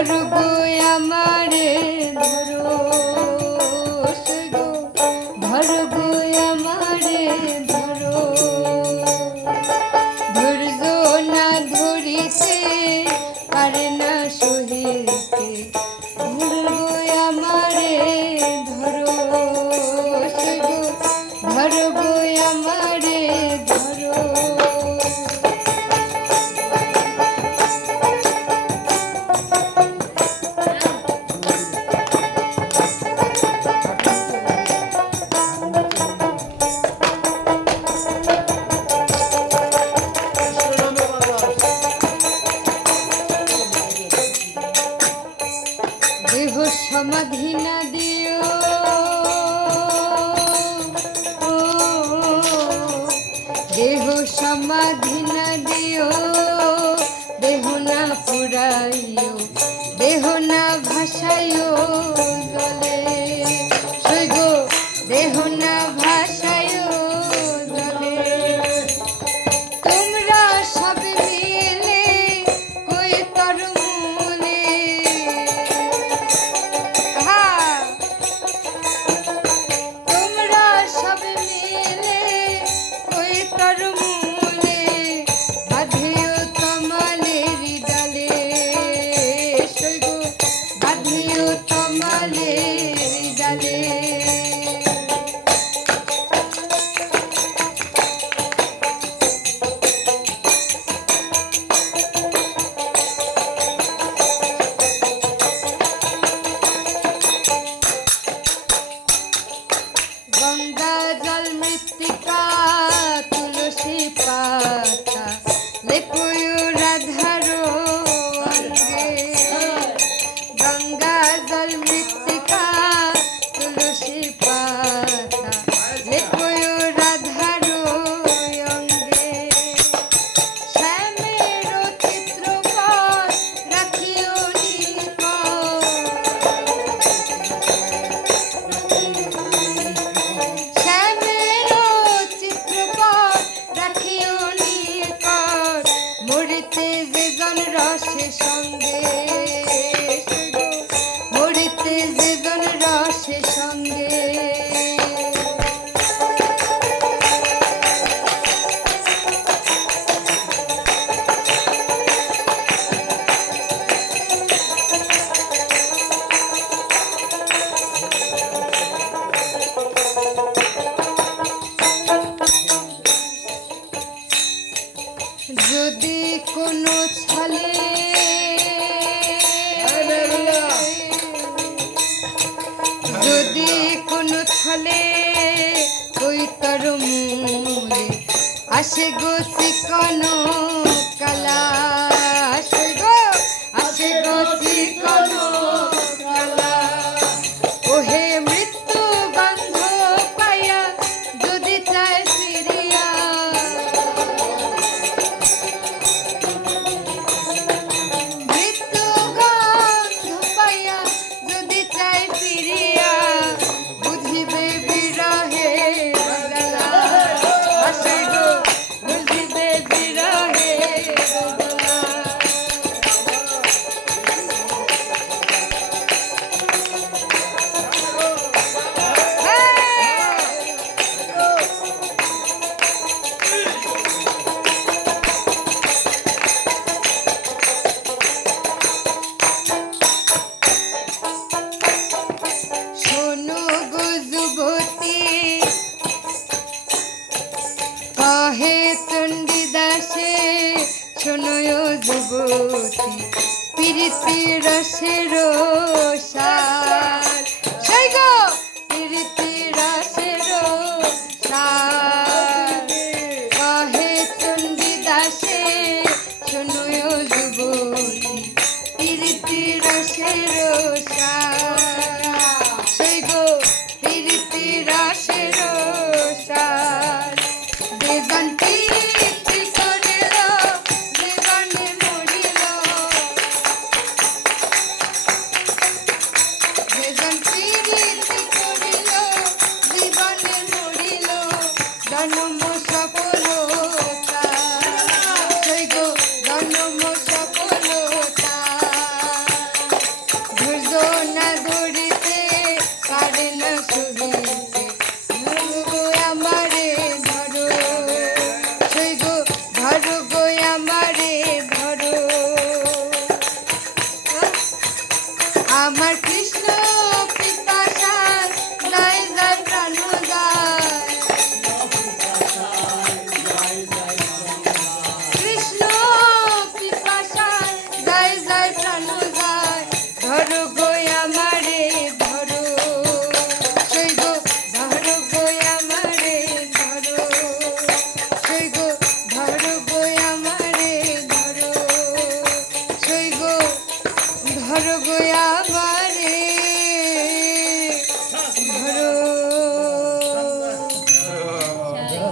ধরো গো আমারে ধরো গো, ধরো গো আমারে ধরো, ধৈর্য না ধরিতে পারে না সহিতে, ধরো গো আমারে ধরো গো, ধরো গো আমারে ধরো। দেহ সমাধি না দিও, দেহ সমাধি না দিও, দেহ না পুরাইও, দেহ না ভাসাইও জলে, সইগো দেহ না ভাসাইও জলে। তোমরা সব মিলে কই তর মূলে, তোমরা সব মিলে কই তর মূলে, বাঁধিও তমালের ডালে, সইগো বাঁধিও তমালের ডালে। গঙ্গা জল মৃত্তিকা তুলসী পাতা লেপুয় রাধারো অঙ্গে, গঙ্গা জল মৃত্তিকা তুলসী পাতা লেপুয় রাধারো অঙ্গে, শ্যামের চিত্রপট রাখিও নিকট, মরিতে যেজন রসে সঙ্গে, মরিতে যেজন রসে সঙ্গে। যদি কোনো ছলে, যদি কোনো ছলে কই তর মূলে আসে গো চিকন কালা, আসে গো, আসে গো চিকন কালা, ওহে মৃত্যু গন্ধ পাইয়া যদি চায় ফিরিয়া, মৃত্যু গন্ধ পাইয়া যদি চায় ফিরিয়া, বুঝিবে বিরহে জ্বালা, আসে গো বুঝিবে বিরহে জ্বালা। শোনো গো যুবতী, কহে চণ্ডীদাসে, শোনো যুবতী, প্রীতি রসের সার।